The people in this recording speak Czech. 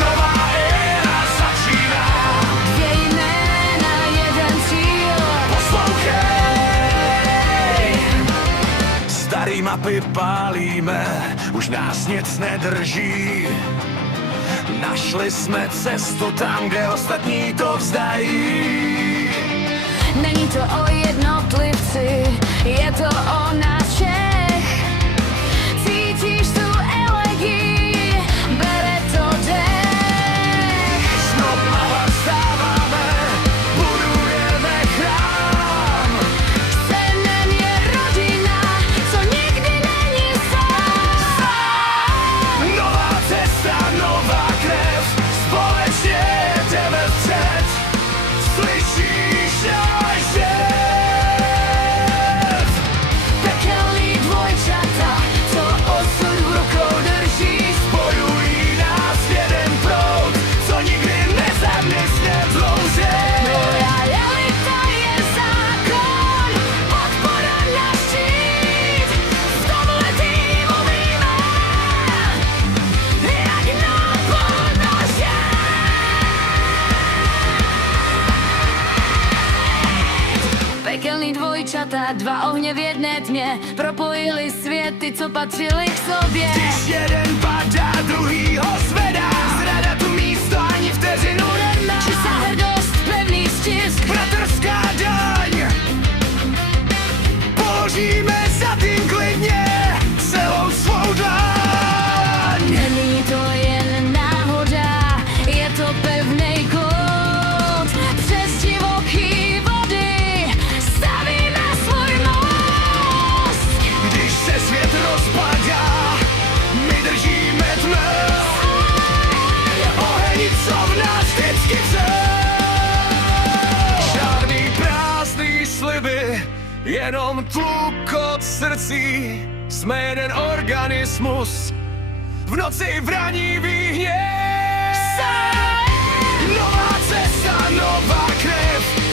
Nová éra začíná. Dvě jména, jeden cíl. Poslouchej, starý mapy pálíme, už nás nic nedrží. Našli jsme cestu tam, kde ostatní to vzdají. Není to o jednotlivci, je to o nás všech. Cítíš tu elegii, bere to dech. Znova vstáváme, budujeme chrám. Senem je rodina, co nikdy není sám. Nová cesta, nová krev, společně jdeme vpřed. Slyšíš náš řev? Pekelný dvojčata, co osudu rukou drží. Spojují nás v jeden proud, co nikdy nezamysne dlouze. Lojalita je zákon, podpora na štít. V tomhle týmu víme, jak naponožet. Pekelný dvojčata, dva ohně v jedné tmě, propojili světy, co patřili k sobě. Když jeden padá, druhý ho zvedá. Zrada tu místo ani vteřinu nemá. Čistá hrdost, pevný stisk. Bratrská daň. Položíme za tým klidně celou svou dlaň. Není to jen náhoda, je to pevnej kód. Přes divoký vody stavíme svůj most. Když se svět rozpadá, my držíme tmel. Oheň, co v nás vždycky vřel. Žádný prázdný sliby, jenom tlukot srdcí. Jsme jeden organismus, v noci vraní výhněv. Nová cesta, nová krev,